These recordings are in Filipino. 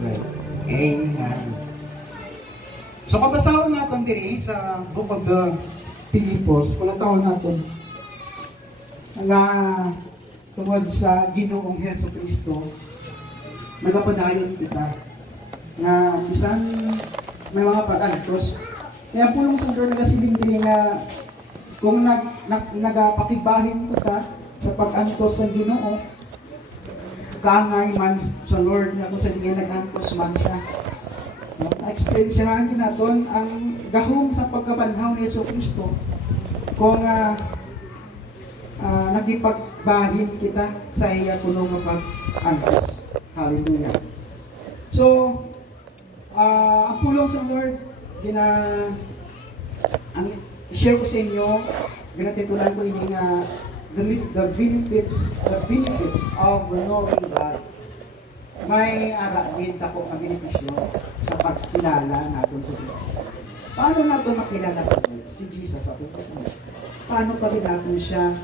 pray. Amen. So, kabasahon natin diri sa Book of the Pilipos, kung taon natin, nga tungod sa Ginoong Hesus Kristo, nagapadayon kita, na bisan may mga pag-antos. Kaya pulong sa Lord na siling diri nga, kung nagapakibahin ko sa pag-antos sa Ginoo, kangay man sa Lord nga kung sa di nag-antos man siya. No? Na-experiensyahan din natin ang gahom sa pagkabanhaw ni Hesus Kristo kung nagipagbahin kita sa iya kuno nga pag-antos. Hallelujah. So, ang pulong sa Lord, ang share ko sa inyo, ginatitulan ko ini nga the benefits of knowing God. May din ako ang benepisyo sa pagkilala natin sa Diyos. Paano natin makilala sa Diyos? Si Jesus at ito. Paano pa rin natin siya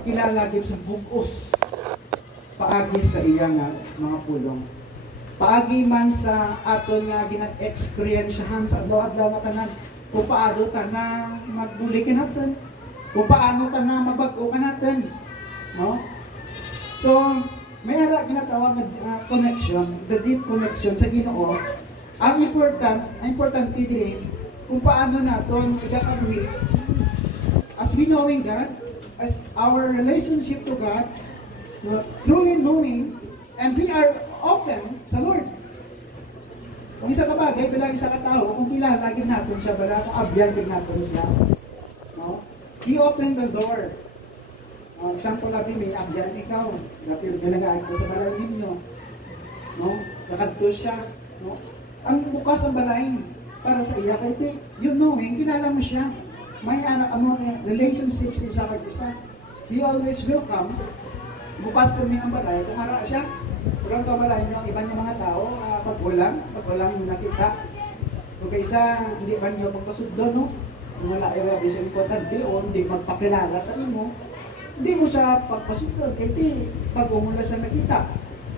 makilala din sa bugos paagi sa iyang mga pulong. Paagi man sa aton nga gina-experiensyahan sa adlaw-adlaw nga tanan, kung paano ta na magbulikin natin, kung paano ta na magbag-o ka natin. No? So, may ara ginatawag na connection, the deep connection sa Ginoo. Ang important diri kung paano naton igakabuhi as we knowing God, as our relationship to God, truly knowing, and we are open sa Lord. Kung isa ka bagay, bilang isa ka tao, kung pilalagin natin siya, bala kung abyagin natin siya. No? He opened the door. Example natin, may abyan ikaw. Napil galagaan ko sa balayin nyo. No? Nakadto siya. No? Ang bukas ng balayin para sa iya, kaya you knowing, kilala mo siya. May relationships sa isa. He always welcome. Bukas po niya ang balay. Kung hara siya, walang kabalayin nyo ang iba niya mga tao, pag walang nakita. Kung isa, hindi ba niyo pagpasuddo, no? Kung wala ay is importante o hindi magpakilala sa imo, hindi mo siya pagpasudod, kaya pag umula sa nakita.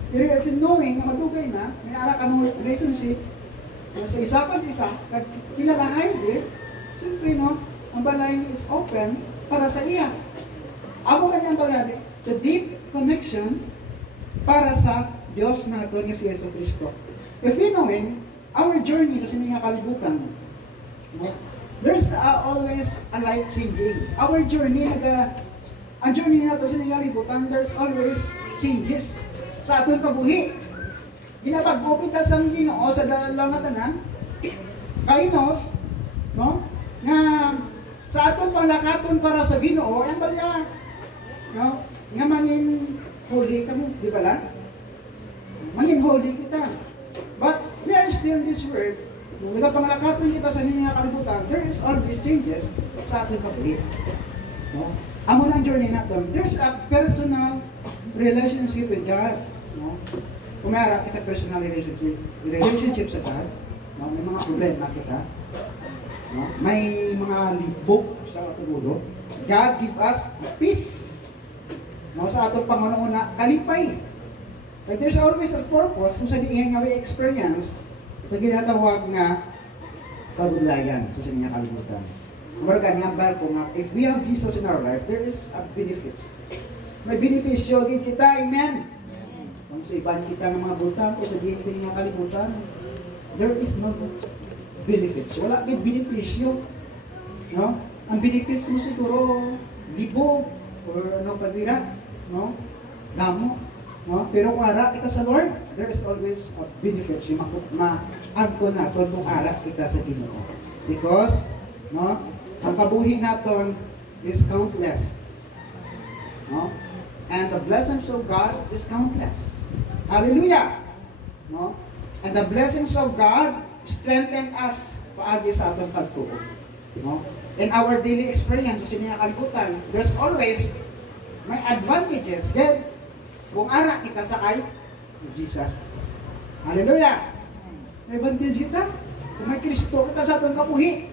Pero if you knowing na madugay na, may ara ka ng relationship, sa isa pag isa, kilalahay din, siyempre no, ang balay is open para sa iya. Amo kanyang balay, the deep connection para sa Diyos na ito nga si Yesu Kristo. If you knowing, our journey sa sininga kalibutan, no, there's always a life changing. Our journey, ang journey nato sa nangalibutan, there's always changes sa atong kabuhi. Ginapag-upit sa Ginoo sa dalawang tanan, kainos, no? Nga sa atong palakaton para sa Ginoo, ang balya, no? Nga mangin holy kamo, di ba lang? Mangin holy kita. But we are still in this world. Nung nagapangakaton kita sa nga kalibutan, there is always changes sa atong kabuhi. No? Amo lang journey natin. There's a personal relationship with God. No? Kung may harap kita personal relationship sa God, no? May mga problema kita. No? May mga libog sa atong God give us peace. No? Sa atong Panginoon kalipay. But there's always a purpose kung sa diin nga may experience sa ginatawag nga kabudlayan sa sinya kalibutan. Kumbaga nga ba kung if we have Jesus in our life, there is a benefits. May benepisyo din kita, amen? Kung sa iban kita ng mga butang, kung sa diin sa inyong kalibutan, there is no benefits. Wala may benepisyo. No? Ang benefits mo siguro, libo, or ano padira, no? Damo. No? Pero kung harap kita sa Lord, there is always a benefits. Yung ma-agko na kung harap kita sa Ginoo. Because, no? Ang kabuhi natin is countless. No? And the blessings of God is countless. Hallelujah! No? And the blessings of God strengthen us paagi sa atong pagtuo. No? In our daily experience, sa sinya kalibutan, there's always may advantages. Then, kung ara kita sa kay Jesus. Hallelujah! May advantage kita. Kung may Kristo kita sa atong kabuhi.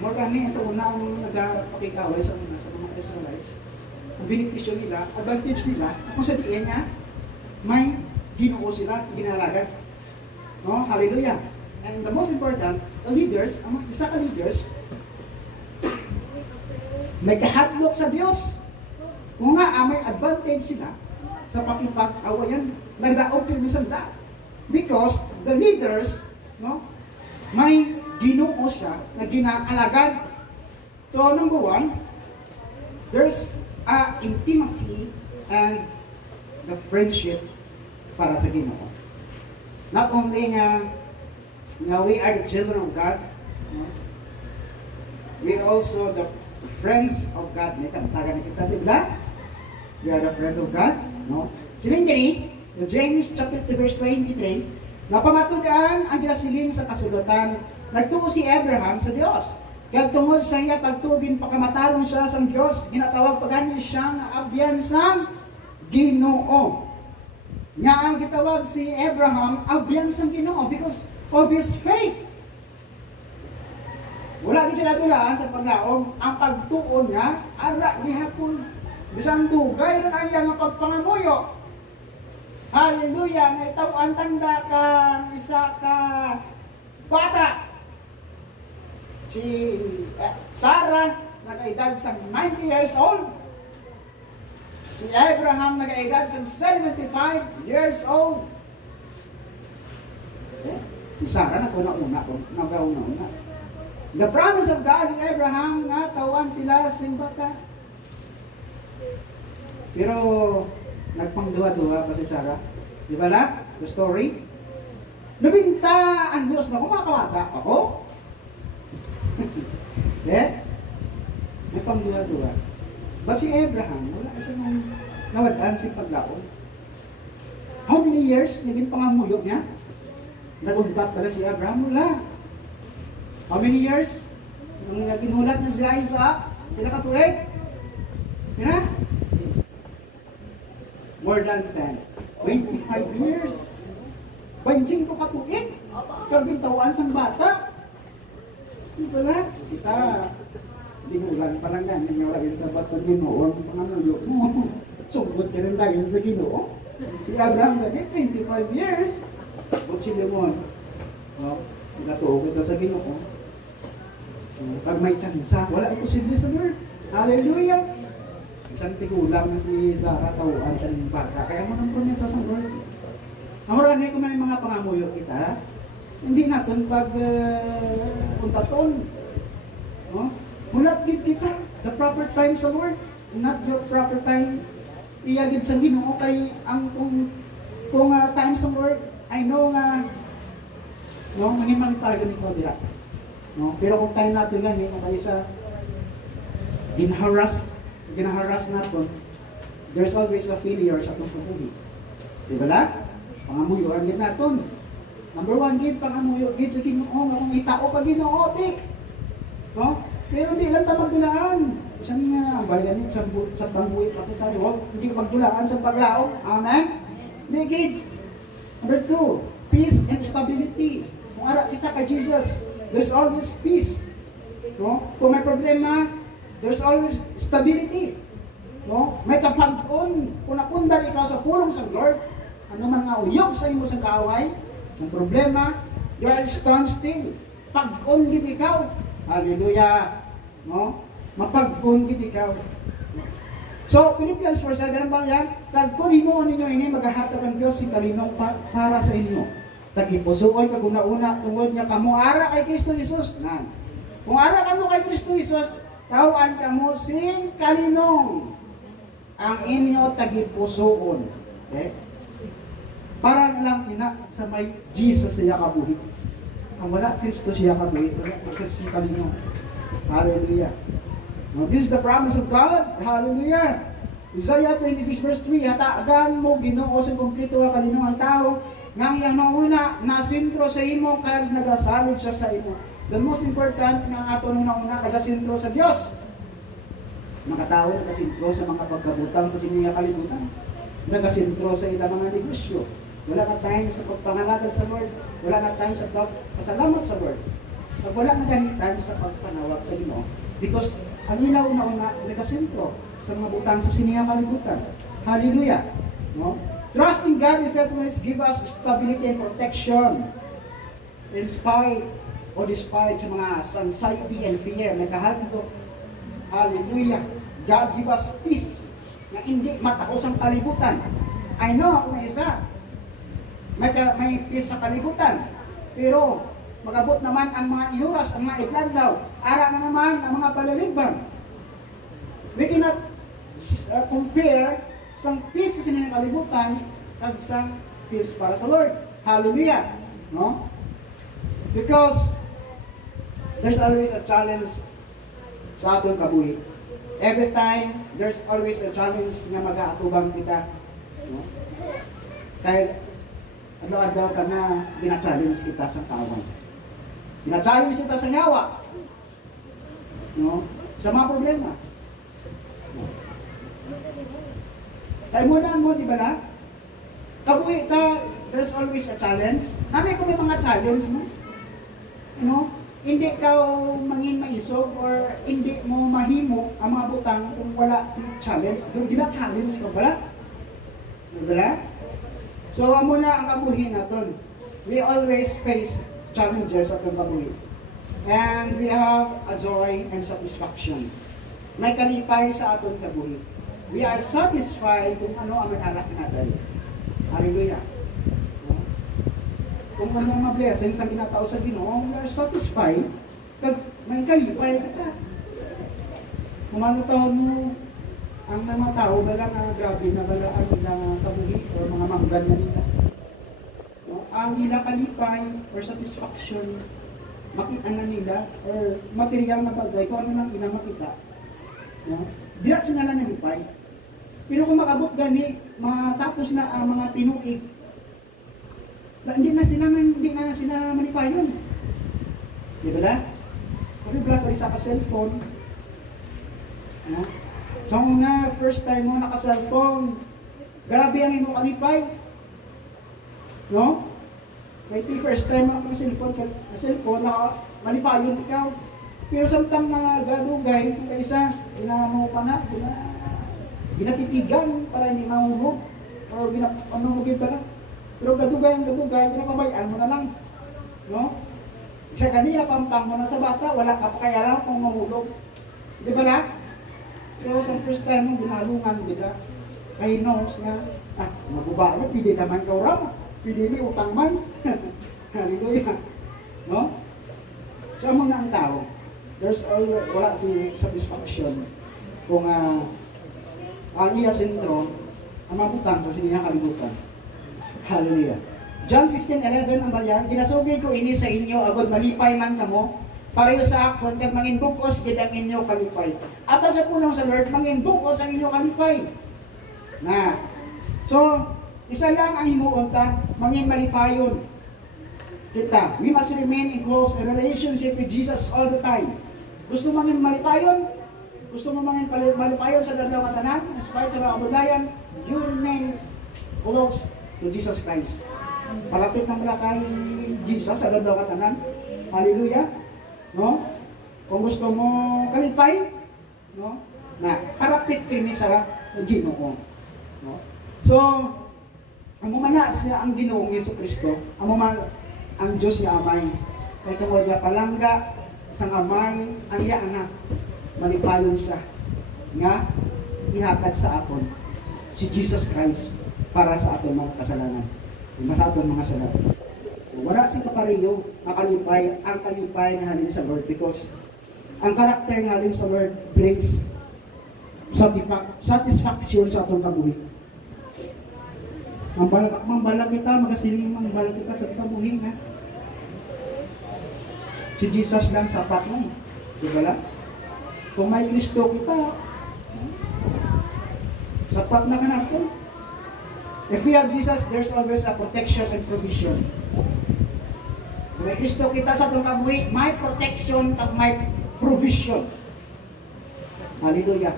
More kami sa una ang nagpakikaway sa mga Israelites. Ang benepisyo nila, advantage nila, kung sa diyan niya, may Ginoo sila, ginalagad. No? Hallelujah. And the most important, the leaders, ang isa ka leaders, may kahatlok sa Diyos. Kung nga, may advantage sila sa pakipag-awayan, nagdaog minsan da. Because the leaders, no, may Ginoo siya na ginaalagad. So, number one, there's a intimacy and the friendship para sa Ginoo. Not only nga we are the children of God, no? We also the friends of God. May kantagan na kita, di ba? We are the friends of God. No? Siling kini, James chapter 2 verse 23, napamatugaan ang ginasiling sa kasulatan, nagtuo si Abraham sa Dios. Kaya tungod sa iya pagtubin pakamatalong siya sa Dios, ginatawag pagani siyang abyan sang Ginoo. Nga ang gitawag si Abraham abyan sang Ginoo because of his faith. Wala din sila dulaan sa paglaom, ang pagtuon niya, ara gihapon. Bisang dugay rin ang iyang pagpangamuyo. Hallelujah! May tawang tanda ka, isa ka bata. Si Sarah, nag-edad sa 90 years old. Si Abraham, nag-edad sa 75 years old. Si Sarah, nag-una-una. The promise of God in Abraham, nga tawan sila simbata. Pero, nagpangduwa-duwa pa si Sarah. Di ba na? The story. Nabinta ang Diyos na kumakawata. Ako? May pangduwa-duwa. But si Abraham, wala kasi nang nawadaan si paglaon. How many years naging pangamuyo niya? Naguntat pala si Abraham? Wala. How many years? Nung naginulat na si Isaac, pinakatuig? Kina? More than 10. 25 years. Banjing ko katuig. Kagintawan sa bata. Di ba na? Kita, dinulan pa lang yan. Yung lagi sa bata sa Ginoo, ang panganuyo mo. Sungkot ka rin lagi sa Ginoo. Si Abraham lagi, 25 years. But si Limon, nagatuog ito sa Ginoo. Pag may tsansa, wala imposible sa Lord. Hallelujah! Isang tigulang na si Sarah tawaan sa bata. Kaya mo nang promesa sa Lord. Ang marami kung may mga pangamuyo kita, hindi natin pag untaton. No? Mulat gid kita, the proper time sa Lord. Not your proper time. Iyagid sa Ginoo kay ang kung time sa Lord, I know nga mahimang tayo nito dira. No? Pero kung tayo natin lang, kung tayo sa ginaharas natin, there's always a failure sa itong pagpuli. Di ba lang? Pangamuyo ang gid natin. Number one, gid, pangamuyo, gid sa Ginoo, kung may tao pa Ginoo, di. No? Pero hindi lang tayo magdulaan. Isang nga, bayan niyo sa pangbuhi pa tayo, hindi ka magdulaan sa paglaong. Amen? Hindi, gid. Number two, peace and stability. Kung ara kita kay Jesus, there's always peace. No? Kung may problema, there's always stability. No? May kapag-on, kung napundar ikaw sa pulong sa Lord, ano man nga uyog sa imo sa kaaway, sa problema, you are stand still. Pag-on gid ikaw. Hallelujah. No? Mapag-on gid ikaw. So, Philippians 4:7 ang balyan, kag kung himo ninyo ini magahatag ang Dios si kalinong para sa inyo. Tagipusuon kag una-una tungod nga kamo ara kay Kristo Jesus. Nan. Kung ara kamo kay Kristo Jesus, tawan kamo sing kalinong ang inyo tagipusuon. Okay? Para lang ina sa may Jesus siya kabuhi. Ang wala Kristo siya kabuhi, wala Kristo siya kalinong. Hallelujah. Now, this is the promise of God. Hallelujah. Isaiah 26 verse 3, hatagan mo Ginoo sa kumpleto nga kalinong ang tao, ngang iyang mauna nasintro sa imo kag nagasalig siya sa imo. The most important nga ato nung nauna nagasintro sa Dios. Mga tao nagasintro sa mga pagkabutang sa siniya kalibutan. Nagasintro sa ilang mga negosyo. Wala na time sa pagpangalagad sa Lord. Wala na time sa pagpasalamat sa Lord. Pag wala na ganit time sa pagpanawag sa Ginoo, because ang ilaw na nagasintro sa mga butang sa siniya kalibutan. Hallelujah. No? Trust in God and faithfulness give us stability and protection. In spite o despite sa mga anxiety and fear, nagkahaldo. Hallelujah. God give us peace na hindi matakos ang kalibutan. I know kung isa, may peace sa kalibutan. Pero magabot naman ang mga iuras, ang mga idlandaw, ara na naman ang mga palaligbang. We cannot compare sa peace sa sinyang kalibutan at sa peace para sa Lord. Hallelujah. No? Because there's always a challenge sa atong kabuhi. Every time, there's always a challenge na mag-aatubang kita. No? Kaya adlaw-adlaw ka na bina-challenge kita sa kawan. Bina-challenge kita sa nyawa. No? Sa mga problema. No? Kaya mo, di ba na? Kabuhi ta, there's always a challenge. Namin ko may mga challenge mo. No? Hindi ka mangin maisog or hindi mo mahimo ang mga butang kung wala challenge. Doon gina-challenge ka pala. Di ba? So, amo na ang kabuhi natin. We always face challenges at ang kabuhi. And we have a joy and satisfaction. May kalipay sa atong kabuhi. We are satisfied kung ano ang manarap natin. Hallelujah. Kung ano ang blessings ang ginatao sa Ginoo, we are satisfied kag may kalipay ka. Kung ano taon mo, ang mga tao, bala nga grabe na bala ang ilang kabuhi o mga manggan na nila. No? Ang ilang kalipay or satisfaction, makita na nila, or material na bagay, kung ano lang ilang makita. No? Dirat sila lang nalipay. Pero kung makabot gani, matapos na ang mga tinuig, hindi na sila manipayon. Di ba na? Kung ibla sa isa ka cellphone, no? So una, first time mo naka-cellphone, grabe ang imo kalipay. No? May first time mo naka-cellphone, malipayon ikaw. Pero samtang mga gadugay, kung isa, ginamo pa na, ginatitigan para hindi mahulog, or ginapamahugin pa na. Pero gadugay, ginapabayaan mo na lang. No? Sa kanila, pampang mo na sa bata, wala ka pa kaya lang kung mahulog. Di ba na? Pero sa first time mo, binalungan kita. Kay knows na, magubala, pili naman ka oram. Pili ni utang man. Hallelujah. No? So, mo na ang tao. There's always, wala si satisfaction. Kung ang iya syndrome, ang mabutang sa siniya kalibutan. Hallelujah. John 15:11 ang balyan, ginasugay ko ini sa inyo, agad malipay man kamo, pareho sa akon, kag mangin bukos, gid ang inyo kalipay. Apa sa punong sa Lord, mangin bukos ang inyo kalipay. Na. So, isa lang ang himuon ta, mangin malipayon. Kita, we must remain in close relationship with Jesus all the time. Gusto mangin malipayon? Gusto mo mangin malipayon sa dadlaw nga tanan, despite sa mga kabudayan, you remain close to Jesus Christ. Palapit na mula kay Jesus sa dadlaw nga tanan. Hallelujah. No? Kung gusto mo kalipay, no? Na parapit kini sa Ginoo. No? So, amo man na siya ang Ginoong Jesucristo, amo man ang Diyos nga Amay. Kay tungod nga palangga sang Amay ang iya anak, malipayon siya nga ihatag sa aton si Jesus Christ para sa aton mga kasalanan. Sa aton mga sala. Wala sing kapareho makalipay ang kalipay nga halin sa Lord because ang karakter nga halin sa Lord brings satisfaction sa atong kabuhi. Mambala kita, magasiling mambala kita sa kabuhi ha. Si Jesus lang sapat mo. Di ba lang? Kung may Kristo kita, sapat na ka natin. If we have Jesus, there's always a protection and provision. Kung may Kristo kita sa itong kabuhi, may protection at may provision. Hallelujah.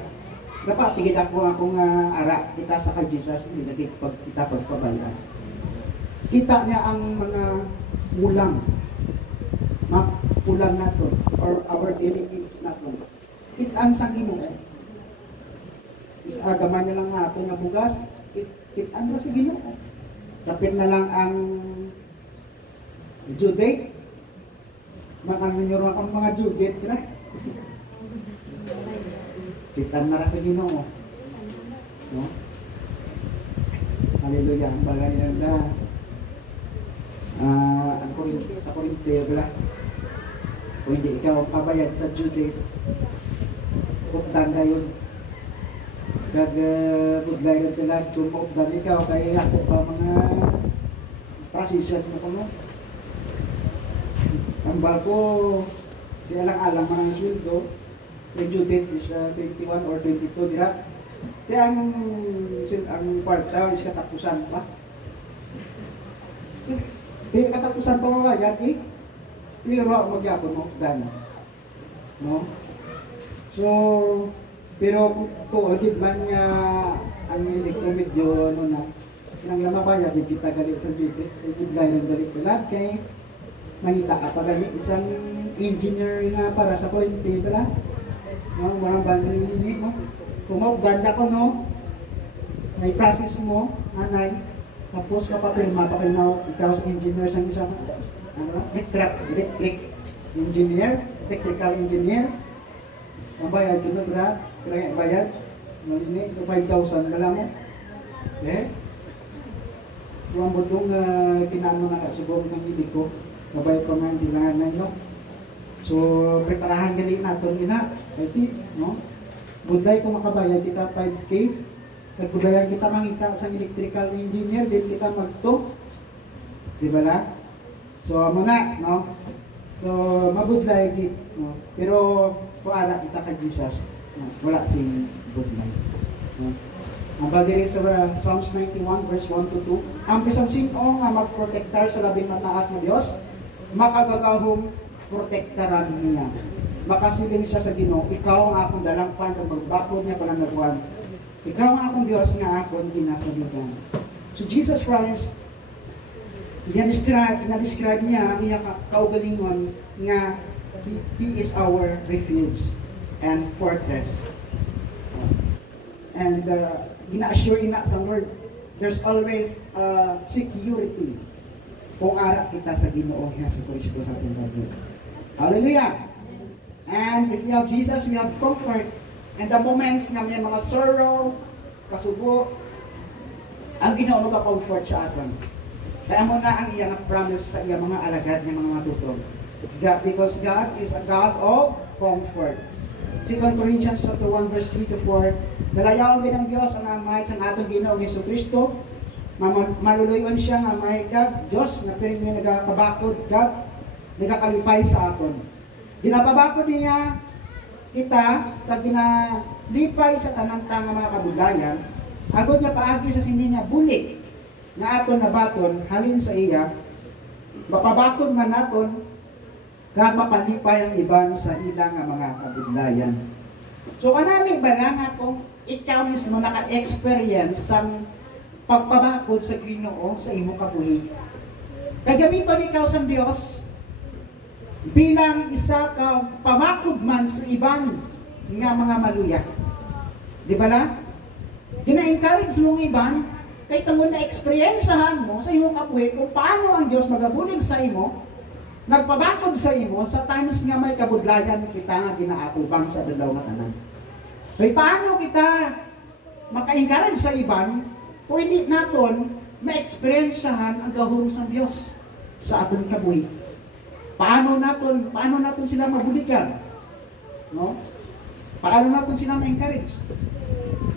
Dapat tigid ako akong ara kita sa kay Jesus, hindi na kita pagpabalaan. Kita niya ang mga mulang, mapulang nato, or our daily needs nato. Kitaan sa Ginoo. Agaman niya lang nato nga bugas, Kitaan na si Ginoo. Kapit na lang ang due date. Makanunyo ang mga due date. Kitaan na sa Ginoo. No? Hallelujah. Ang bagay na sa Korinteo pala. Kung hindi ikaw pabayad sa due date, buktan na yun. Budlay ng tilad, kung buktan ikaw, kaya ako pa mga prasisyan mo ko mo. Ang barko, di alang-alang man ang sweldo, yung due date is 21 or 22, dira. Kaya ang kwarta is katapusan pa. Di katapusan pa mga yan, eh. Pero magyapon mo, dan. No? So, pero tuod man nga ang medyo ano na, nang lamabaya, di kita galit sa duty, di lang galit tulad kay manita ka pa galit isang engineer nga para sa point, di ba? No, marang bandang hindi mo. Kung ganda ko, no, may process mo, anay, tapos kapapirma na ikaw sa engineer sa isang electric engineer, electrical engineer, ang bayad yun na brad, kaya bayad, malinig, 5,000 na lang mo. Eh? Yung butong kinaan mo na kasubong ng hindi ko, nabayad pa nga hindi lang na ino. So, preparahan gali natin ina, kasi, no? Buday kung makabayad kita 5K, nagbudayan kita mangita sa electrical engineer, din kita magto. Di ba la? So, muna, no? So, mabudlay git, no? Pero, kuala kita kay Jesus, no? Wala sing budlay. No? Ang bagay sa Psalms 91 verse 1 to 2, ang bisang sino nga magprotektar sa labing mataas na Diyos, makagagahong protektaran niya. Makasiling siya sa Ginoo, ikaw ang akong dalangpan kag magbakod niya pananaguan. Ikaw ang akong Diyos nga akong ginasaligan. So Jesus Christ, na-describe niya ang iyang kaugalingon nga He is our refuge and fortress. And ina-assure ina sa word, there's always security kung ara kita sa Ginoo sa Kristo sa ating bagay. Hallelujah! And if we have Jesus, we have comfort. And the moments na may mga sorrow, kasubo, ang Ginoo ka-comfort sa aton. Kaya mo na ang iyang promise sa iyang mga alagad ng mga matutong. Because God is a God of comfort. 2 Corinthians 1 verse 3 to 4, nalayawan din ng Diyos ang amay sa atong Ginoong Jesucristo. Maluluyon siya nga may God, Diyos na piring nagkabakod, God, nagkakalipay sa aton. Ginapabakod niya kita, kag ginalipay sa tanang-tanga mga kabudayan, agod nga paagi sa hindi niya bulik, nga aton na baton, halin sa iya, mapabakod man naton, kag mapalipay ang iban sa ilang mga kabudlayan. So kanami ba nga kung ikaw mismo naka-experience sang pagpabakod sa Ginoo sa imong kabuhi. Kagamiton ikaw sa Dios bilang isa ka pamakod man sa iban nga mga maluya. Di ba na? Gina-encourage mong iban kay tungod na eksperyensahan mo sa imong kabuhi kung paano ang Dios magabulig sa imo, nagpabakod sa imo sa times nga may kabudlayan kita nga ginaatubang sa dalaw nga tanan. Kay paano kita maka-encourage sa iban kung hindi naton ma-experiencehan ang gahom sa Dios sa aton kabuhi. Paano naton sila mabuligan? No? Paano naton sila ma-encourage?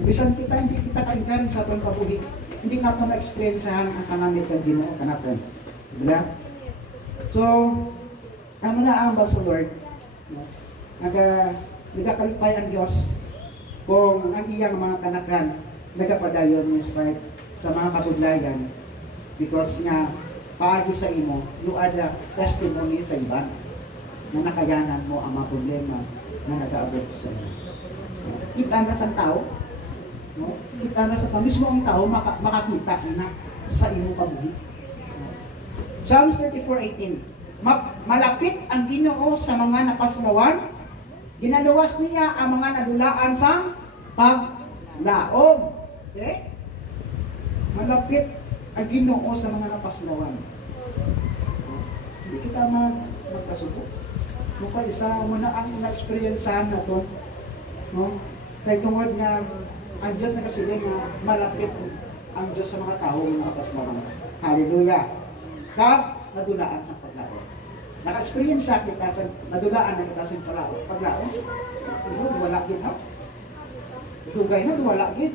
Bisan kita hindi kita ka-encourage sa aton kabuhi, hindi naton ma-experiencehan ang kanamit ng Ginoo kanaton. Diba? So, ano na ang ba sa Lord? Nagkakalipay ang Diyos kung ang iyang mga kanakan nagkapadayon ni Sprite sa mga kabudlayan because nga paagi sa imo, you are the testimony sa iba na nakayanan mo ang mga problema na nag-aabot sa iyo. Kita na sa tao, no? Kita na sa tao, mismo ang tao makakita na sa imo kabuhi. Psalms 34:18, malapit ang Ginoo sa mga napaslawan, ginaluwas niya ang mga nadulaan sa paglaom. Okay? Malapit ang Ginoo sa mga napaslawan. Hindi kita magkasubo. Kung pa isa mo na ang na-experiencehan na to, no? Kaya tungod nga, ang Diyos na kasi nga malapit ang Diyos sa mga tao ng napaslawan. Hallelujah! Kag nadulaan sa paglaon. Naka-experience sa kita sa nadulaan na kita sa paglaon. Wala gid ha? Dugay na, wala gid.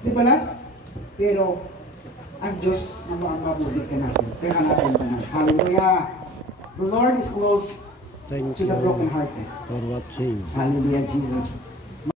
Di ba lang? Pero, ang Diyos ang mabulit ka natin. Kaya natin ka na. Hallelujah! The Lord is close to the brokenhearted. For watching. Hallelujah, Jesus.